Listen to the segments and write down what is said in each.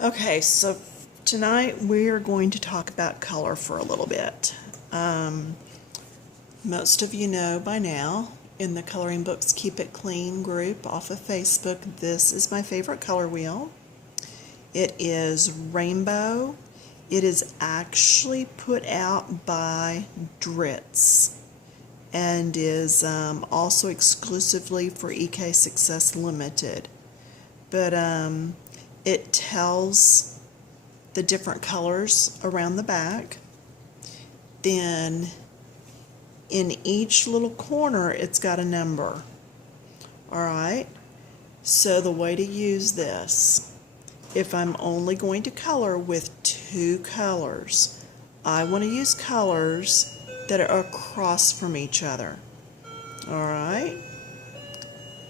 Okay, so tonight we are going to talk about color for a little bit. Most of you know by now, in the Coloring Books Keep It Clean group off of Facebook, this is my favorite color wheel. It is rainbow. It is actually put out by Dritz and is also exclusively for EK Success Limited. But it tells the different colors around the back. Then in each little corner it's got a number. Alright, so the way to use this, if I'm only going to color with two colors, I want to use colors that are across from each other. Alright,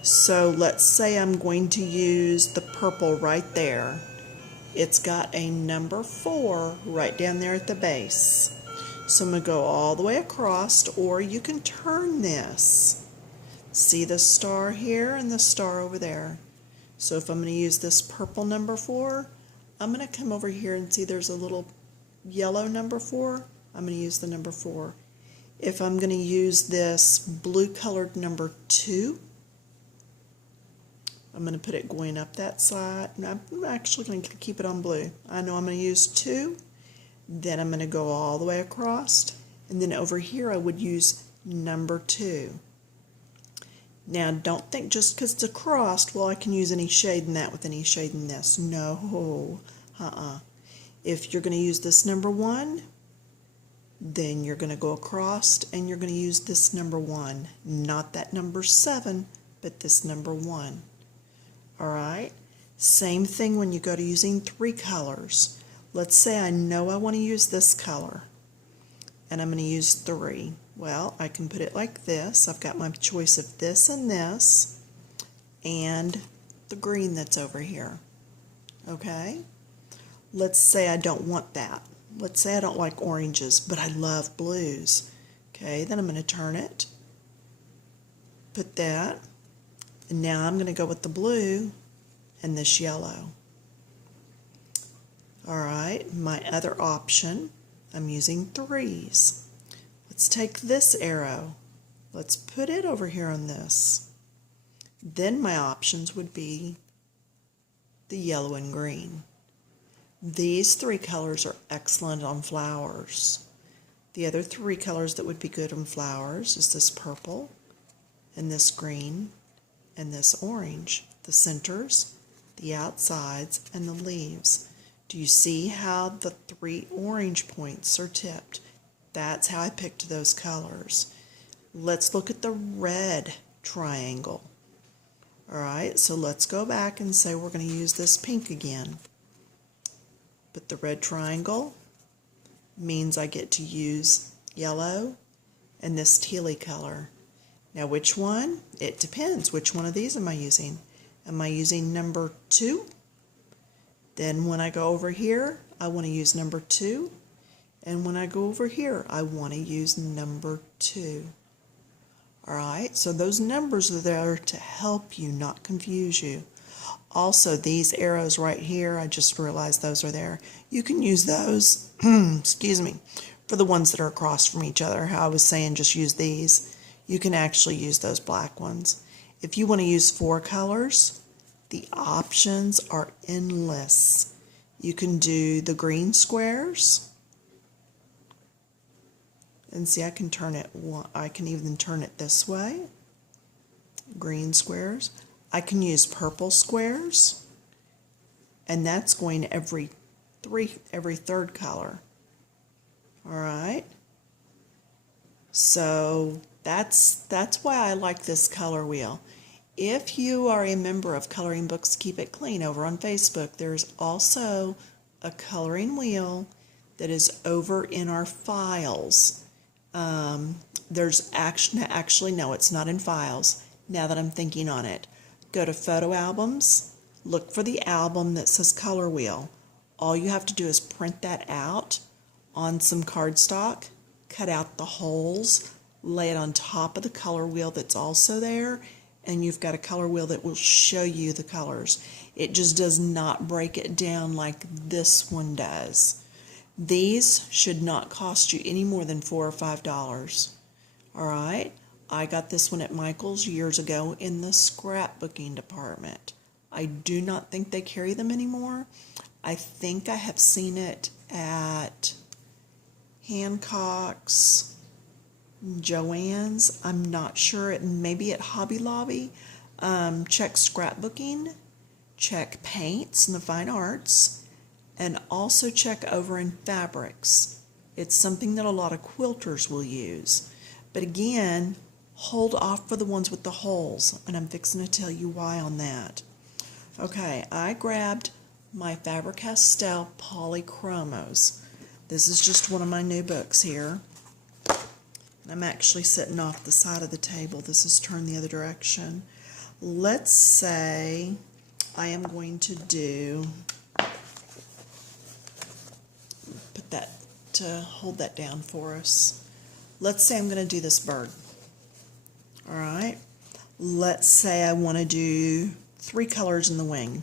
so let's say I'm going to use the purple right there. It's got a number 4 right down there at the base. So I'm going to go all the way across, or you can turn this. See the star here and the star over there. So if I'm going to use this purple number 4, I'm going to come over here and see there's a little yellow number 4. I'm going to use the number 4. If I'm going to use this blue colored number 2, I'm going to put it going up that side. I'm actually going to keep it on blue. I know I'm going to use 2. Then I'm going to go all the way across. And then over here I would use number 2. Now don't think just because it's across, well, I can use any shade in that with any shade in this. No. If you're going to use this number 1, then you're going to go across and you're going to use this number 1. Not that number 7, but this number 1. Alright, same thing when you go to using 3 colors. Let's say I know I want to use this color, and I'm going to use 3. Well, I can put it like this. I've got my choice of this, and the green that's over here. Okay? Let's say I don't want that. Let's say I don't like oranges, but I love blues. Okay, then I'm going to turn it, put that, and now I'm going to go with the blue and this yellow. Alright, my other option, I'm using 3s. Let's take this arrow. Let's put it over here on this. Then my options would be the yellow and green. These 3 colors are excellent on flowers. The other 3 colors that would be good on flowers is this purple and this green and this orange, the centers, the outsides, and the leaves. Do you see how the 3 orange points are tipped? That's how I picked those colors. Let's look at the red triangle. Alright, so let's go back and say we're going to use this pink again. But the red triangle means I get to use yellow and this tealy color. Now which one? It depends. Which one of these am I using? Am I using number 2? Then when I go over here, I want to use number 2. And when I go over here, I want to use number 2. Alright, so those numbers are there to help you, not confuse you. Also, these arrows right here, I just realized those are there. You can use those, excuse me, for the ones that are across from each other. How I was saying just use these. You can actually use those black ones. If you want to use 4 colors, the options are endless. You can do the green squares. And see, I can turn it, I can even turn it this way. Green squares. I can use purple squares. And that's going every 3rd color. Alright. So that's why I like this color wheel. If you are a member of Coloring Books Keep It Clean over on Facebook, there's also a coloring wheel that is over in our files. There's actually no, it's not in files, now that I'm thinking on it. Go to photo albums, look for the album that says color wheel. All you have to do is print that out on some cardstock, cut out the holes, lay it on top of the color wheel that's also there, and you've got a color wheel that will show you the colors. It just does not break it down like this one does. These should not cost you any more than $4 or $5. All right, I got this one at Michael's years ago in the scrapbooking department. I do not think they carry them anymore. I think I have seen it at Hancock's, Joann's. I'm not sure. Maybe at Hobby Lobby. Check scrapbooking, check paints and the fine arts, and also check over in fabrics. It's something that a lot of quilters will use. But again, hold off for the ones with the holes, and I'm fixing to tell you why on that. Okay, I grabbed my Faber-Castell Polychromos. This is just one of my new books here. I'm actually sitting off the side of the table. This is turned the other direction. Let's say I am going to do, put that to hold that down for us. Let's say I'm going to do this bird. All right. Let's say I want to do 3 colors in the wing.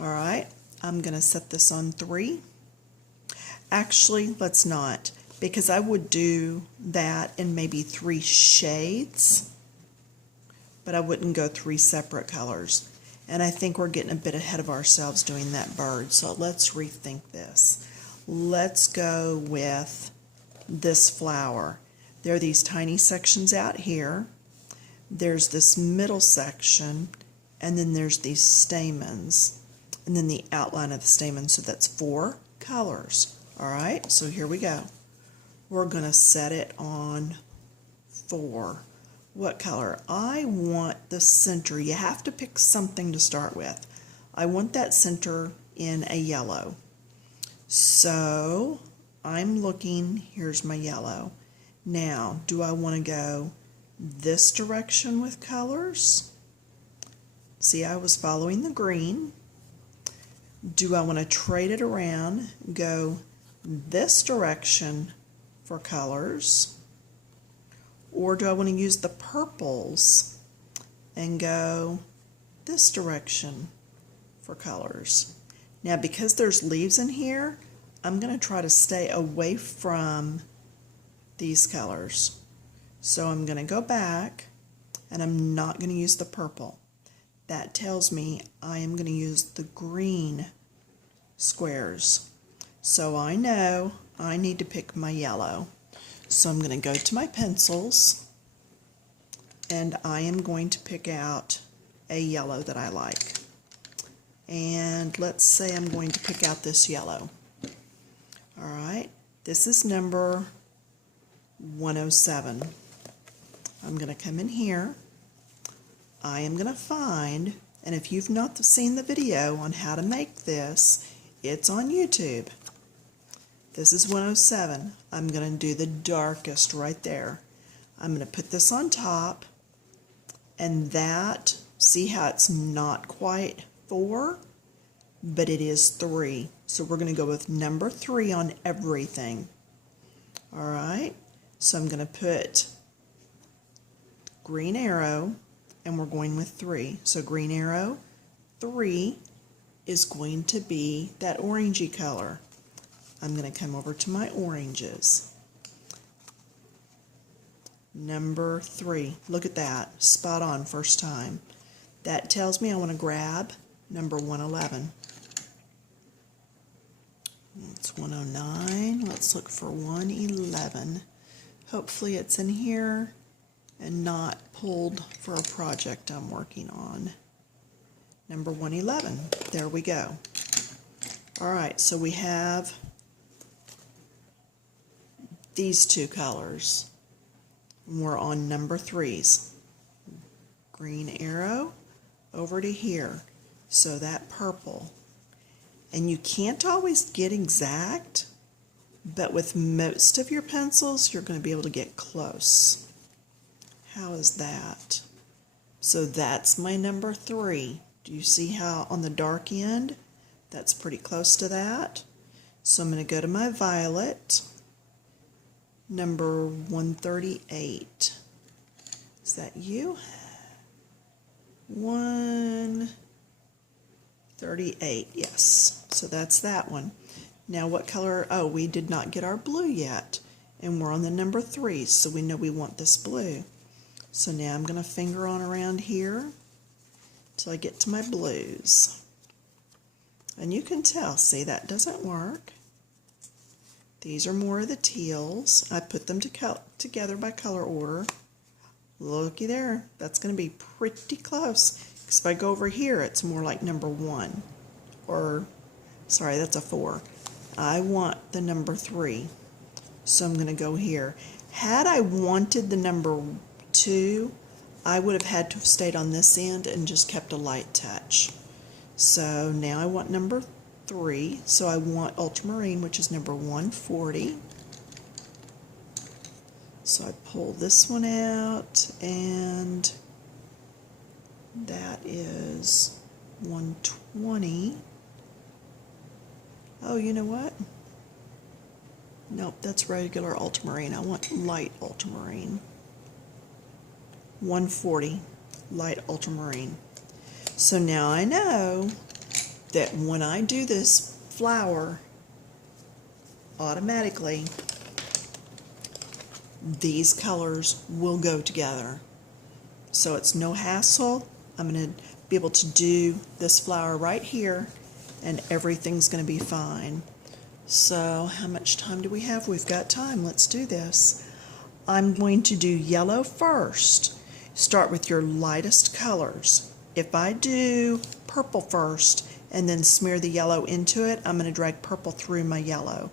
All right. I'm going to set this on 3. Actually, let's not, because I would do that in maybe 3 shades, but I wouldn't go 3 separate colors. And I think we're getting a bit ahead of ourselves doing that bird, so let's rethink this. Let's go with this flower. There are these tiny sections out here. There's this middle section, and then there's these stamens, and then the outline of the stamen, so that's 4 colors. All right, so here we go. We're going to set it on 4. What color? I want the center. You have to pick something to start with. I want that center in a yellow. So I'm looking, here's my yellow. Now, do I want to go this direction with colors? See, I was following the green. Do I want to trade it around, go this direction for colors? Or do I want to use the purples and go this direction for colors? Now, because there's leaves in here, I'm going to try to stay away from these colors. So I'm going to go back, and I'm not going to use the purple. That tells me I am going to use the green squares. So I know I need to pick my yellow. So I'm going to go to my pencils, and I am going to pick out a yellow that I like. And let's say I'm going to pick out this yellow. All right, this is number 107. I'm going to come in here. I am going to find, and if you've not seen the video on how to make this, it's on YouTube. This is 107. I'm going to do the darkest right there. I'm going to put this on top, and that, see how it's not quite 4, but it is 3. So we're going to go with number 3 on everything. All right, so I'm going to put green arrow, and we're going with 3. So green arrow, 3 is going to be that orangey color. I'm going to come over to my oranges. Number 3, look at that, spot on first time. That tells me I want to grab number 111. It's 109, let's look for 111. Hopefully it's in here and not pulled for a project I'm working on. Number 111, there we go. All right, so we have these 2 colors. We're on number 3s. Green arrow over to here. So that purple. And you can't always get exact, but with most of your pencils, you're going to be able to get close. How is that? So that's my number 3. Do you see how on the dark end, that's pretty close to that? So I'm going to go to my violet. Number 138. Is that you? 138, yes. So that's that one. Now what color? Oh, we did not get our blue yet. And we're on the number 3, so we know we want this blue. So now I'm going to finger on around here till I get to my blues. And you can tell, see, that doesn't work. These are more of the teals. I put them together by color order. Looky there, that's going to be pretty close. Because if I go over here, it's more like number 1. Or, sorry, that's a 4. I want the number 3. So I'm going to go here. Had I wanted the number 2, I would have had to have stayed on this end and just kept a light touch. So now I want number 3. So I want ultramarine, which is number 140. So I pull this one out, and that is 120. Oh, you know what? Nope, that's regular ultramarine. I want light ultramarine. 140, light ultramarine. So now I know that when I do this flower, automatically these colors will go together. So it's no hassle. I'm going to be able to do this flower right here, and everything's going to be fine. So how much time do we have? We've got time. Let's do this. I'm going to do yellow first. Start with your lightest colors. If I do purple first and then smear the yellow into it, I'm going to drag purple through my yellow.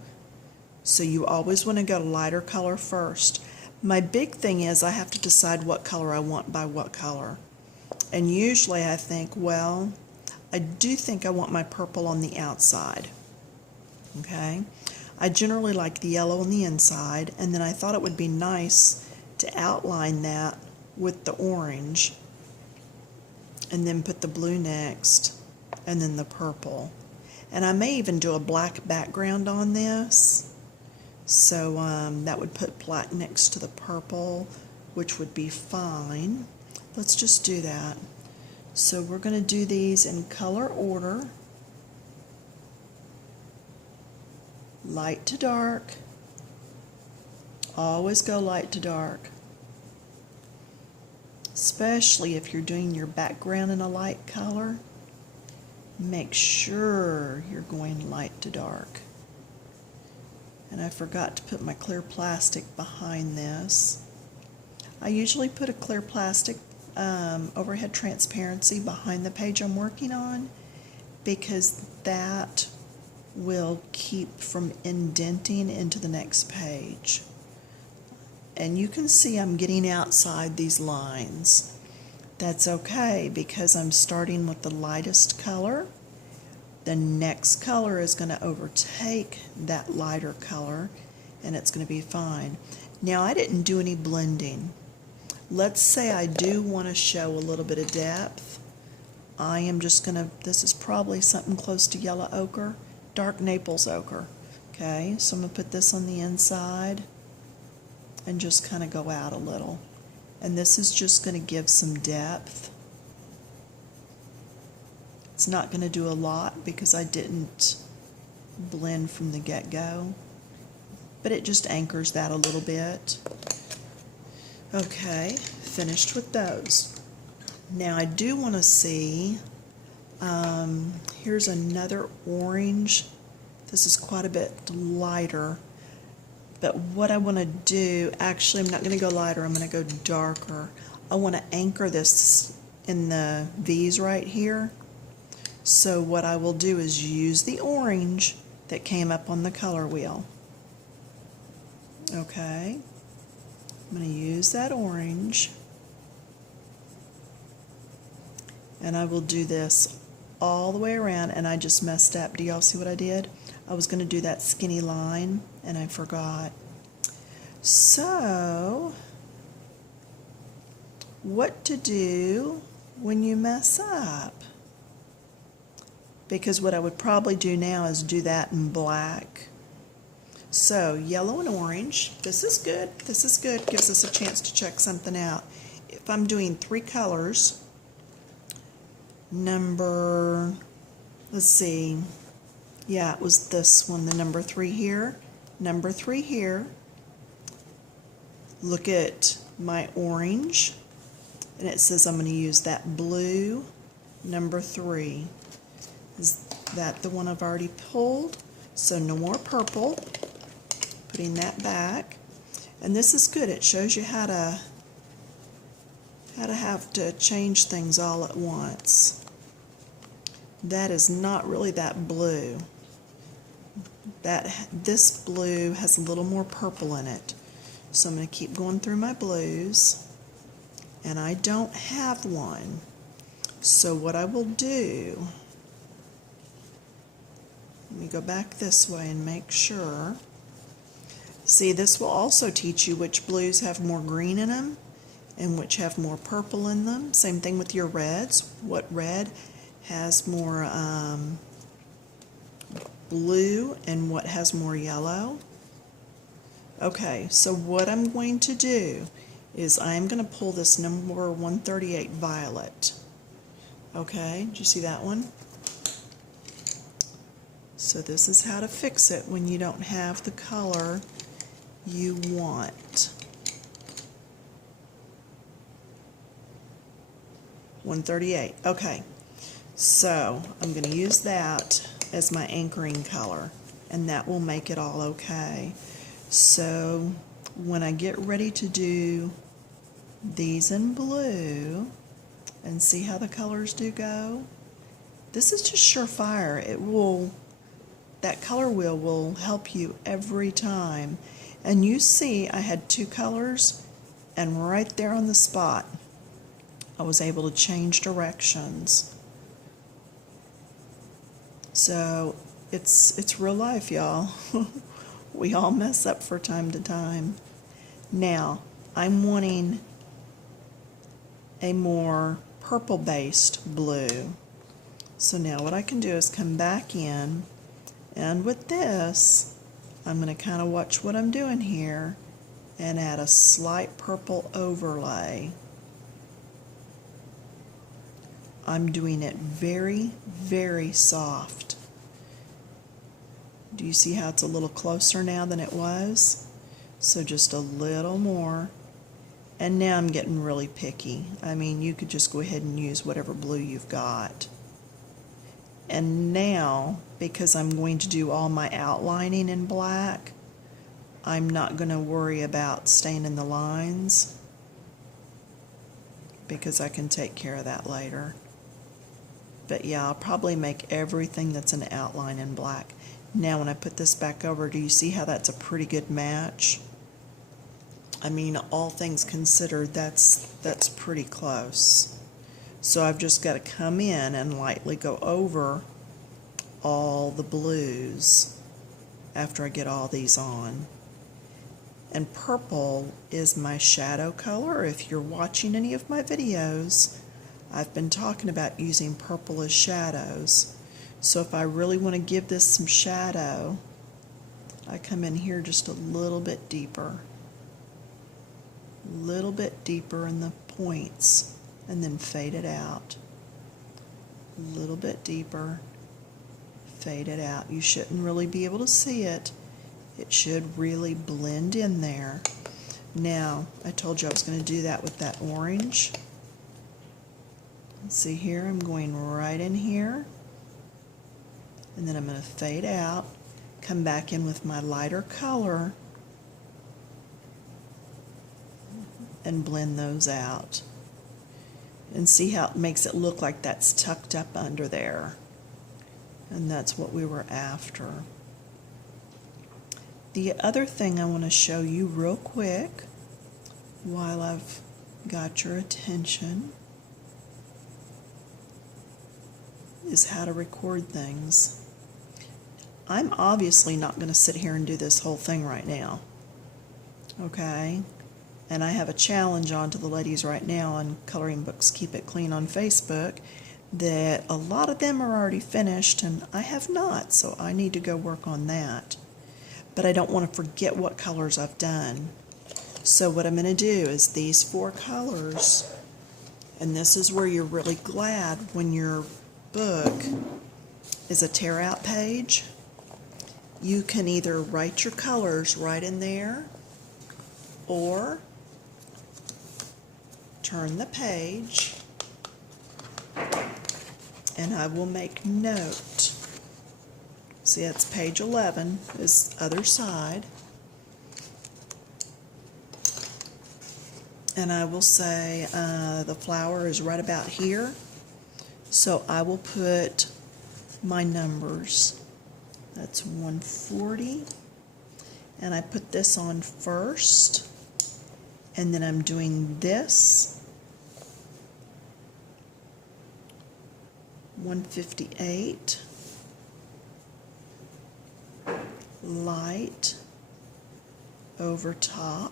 So you always want to go lighter color first. My big thing is I have to decide what color I want by what color. And usually I think, well, I do think I want my purple on the outside. Okay, I generally like the yellow on the inside, and then I thought it would be nice to outline that with the orange, and then put the blue next, and then the purple. And I may even do a black background on this, so that would put black next to the purple, which would be fine. Let's just do that. So we're going to do these in color order. Light to dark. Always go light to dark. Especially if you're doing your background in a light color, make sure you're going light to dark. And I forgot to put my clear plastic behind this. I usually put a clear plastic overhead transparency behind the page I'm working on, because that will keep from indenting into the next page. And you can see I'm getting outside these lines. That's okay, because I'm starting with the lightest color. The next color is going to overtake that lighter color, and it's going to be fine. Now, I didn't do any blending. Let's say I do want to show a little bit of depth. I am just going to, this is probably something close to yellow ochre, dark Naples ochre. Okay, so I'm going to put this on the inside and just kind of go out a little. And this is just going to give some depth. It's not going to do a lot because I didn't blend from the get-go, but it just anchors that a little bit. Okay, finished with those. Now I do want to see, here's another orange. This is quite a bit lighter, but what I want to do, actually I'm not going to go lighter, I'm going to go darker. I want to anchor this in the V's right here. So what I will do is use the orange that came up on the color wheel. Okay, I'm going to use that orange, and I will do this all the way around, and I just messed up. Do y'all see what I did? I was going to do that skinny line, and I forgot. So, what to do when you mess up? Because what I would probably do now is do that in black. So, yellow and orange. This is good. This is good. Gives us a chance to check something out. If I'm doing 3 colors, number, let's see, yeah, it was this one, the number 3 here, number 3 here. Look at my orange, and it says I'm going to use that blue number 3. Is that the one I've already pulled? So no more purple. Putting that back. And this is good. It shows you how to have to change things all at once. That is not really that blue. This blue has a little more purple in it. So I'm going to keep going through my blues, and I don't have one. So what I will do, let me go back this way and make sure. See, this will also teach you which blues have more green in them and which have more purple in them. Same thing with your reds. What red has more blue and what has more yellow. Okay, so what I'm going to do is I'm going to pull this number 138 violet. Okay, did you see that one? So this is how to fix it when you don't have the color you want. 138. Okay, so I'm going to use that as my anchoring color, and that will make it all okay. So when I get ready to do these in blue, and see how the colors do go, this is just surefire. It will, that color wheel will help you every time. And you see I had 2 colors, and right there on the spot I was able to change directions. So it's real life, y'all. We all mess up from time to time. Now I'm wanting a more purple based blue. So now what I can do is come back in, and with this I'm going to kind of watch what I'm doing here and add a slight purple overlay. I'm doing it very, very soft. Do you see how it's a little closer now than it was? So just a little more. And now I'm getting really picky. I mean, you could just go ahead and use whatever blue you've got. And now, because I'm going to do all my outlining in black, I'm not going to worry about staying in the lines, because I can take care of that later. But yeah, I'll probably make everything that's an outline in black. Now when I put this back over, do you see how that's a pretty good match? I mean, all things considered, that's pretty close. So I've just got to come in and lightly go over all the blues after I get all these on. And purple is my shadow color. If you're watching any of my videos, I've been talking about using purple as shadows. So if I really want to give this some shadow, I come in here just a little bit deeper. A little bit deeper in the points, and then fade it out. A little bit deeper, fade it out. You shouldn't really be able to see it. It should really blend in there. Now, I told you I was going to do that with that orange. See here, I'm going right in here, and then I'm going to fade out, come back in with my lighter color, and blend those out. And see how it makes it look like that's tucked up under there. And that's what we were after. The other thing I want to show you real quick while I've got your attention is how to record things. I'm obviously not going to sit here and do this whole thing right now. Okay? And I have a challenge on to the ladies right now on Coloring Books Keep It Clean on Facebook that a lot of them are already finished and I have not, so I need to go work on that. But I don't want to forget what colors I've done. So what I'm going to do is these 4 colors, And this is where you're really glad when your book is a tear out page. You can either write your colors right in there or turn the page, and I will make note. See, that's page 11 is other side. And I will say the flower is right about here. So I will put my numbers. That's 140. And I put this on first. And then I'm doing this. 158. Light over top.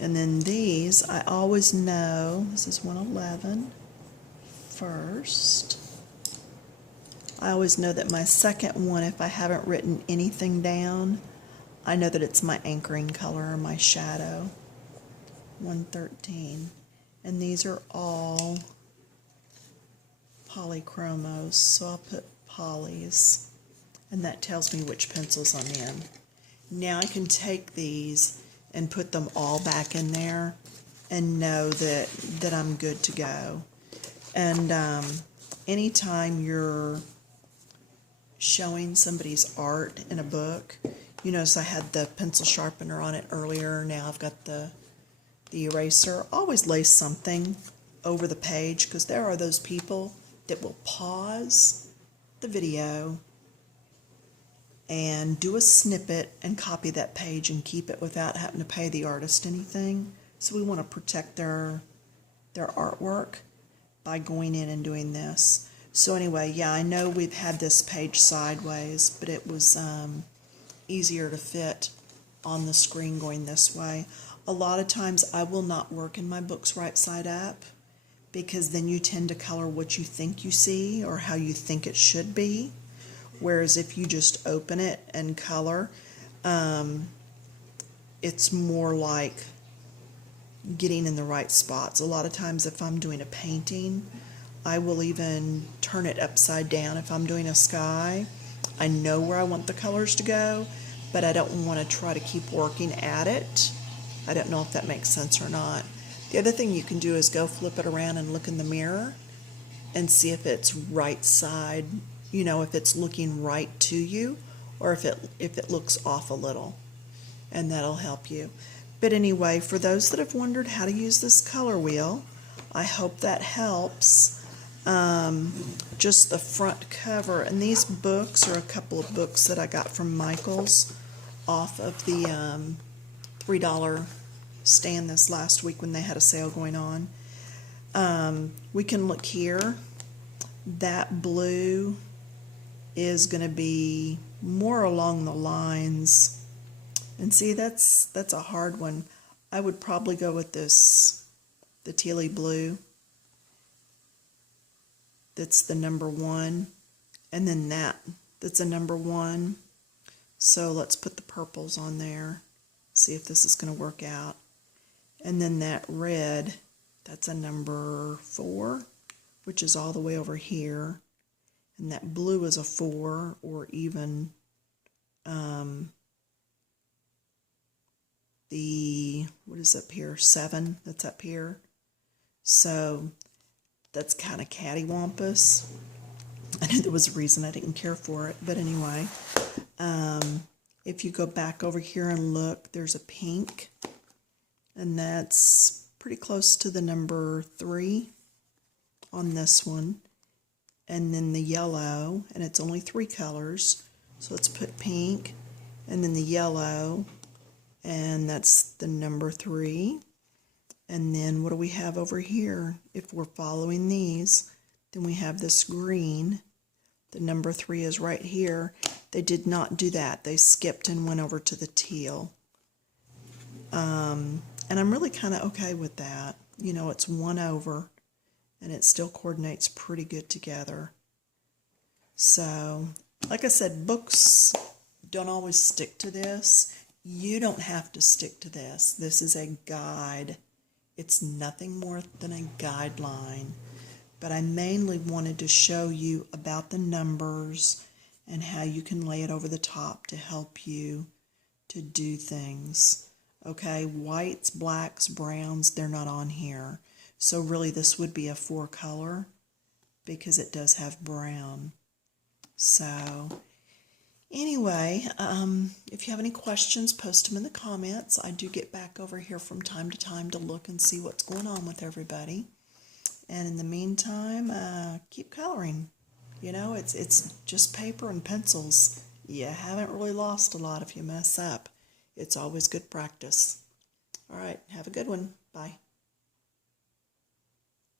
And then these, I always know, this is 111 first. I always know that my second one, if I haven't written anything down, I know that it's my anchoring color or my shadow. 113. And these are all polychromos, so I'll put polys. And that tells me which pencils I'm in. Now I can take these and put them all back in there and know that I'm good to go. And anytime you're showing somebody's art in a book, you notice I had the pencil sharpener on it earlier. Now I've got the eraser. Always lay something over the page, because there are those people that will pause the video and do a snippet and copy that page and keep it without having to pay the artist anything. So we want to protect their artwork by going in and doing this. So anyway, yeah, I know we've had this page sideways, but it was easier to fit on the screen going this way. A lot of times I will not work in my books right side up, because then you tend to color what you think you see or how you think it should be. Whereas if you just open it and color, it's more like getting in the right spots. A lot of times if I'm doing a painting, I will even turn it upside down. If I'm doing a sky, I know where I want the colors to go, but I don't want to try to keep working at it. I don't know if that makes sense or not. The other thing you can do is go flip it around and look in the mirror and see if it's right side, you know, if it's looking right to you, or if it looks off a little, and that'll help you. But anyway, for those that have wondered how to use this color wheel, I hope that helps. Just the front cover, and these books are a couple of books that I got from Michaels off of the $3 stand this last week when they had a sale going on. We can look here. That blue is going to be more along the lines, and see, that's a hard one. I would probably go with this, the tealy blue. That's the number 1, and then that's a number 1. So let's put the purples on there, see if this is going to work out. And then that red, that's a number 4, which is all the way over here. And that blue is a 4, or even what is up here, 7, that's up here. So that's kind of cattywampus. I know there was a reason I didn't care for it, but anyway. If you go back over here and look, there's a pink, and that's pretty close to the number 3 on this one. And then the yellow, and it's only 3 colors, so let's put pink, and then the yellow, and that's the number 3. And then what do we have over here? If we're following these, then we have this green. The number 3 is right here. They did not do that. They skipped and went over to the teal. And I'm really kind of okay with that. You know, it's 1 over, and it still coordinates pretty good together. So, like I said, books don't always stick to this. You don't have to stick to this. This is a guide. It's nothing more than a guideline. But I mainly wanted to show you about the numbers and how you can lay it over the top to help you to do things. Okay, whites, blacks, browns, they're not on here. So really this would be a 4-color because it does have brown. So anyway, if you have any questions, post them in the comments. I do get back over here from time to time to look and see what's going on with everybody. And in the meantime, keep coloring. You know, it's just paper and pencils. You haven't really lost a lot if you mess up. It's always good practice. All right, have a good one. Bye.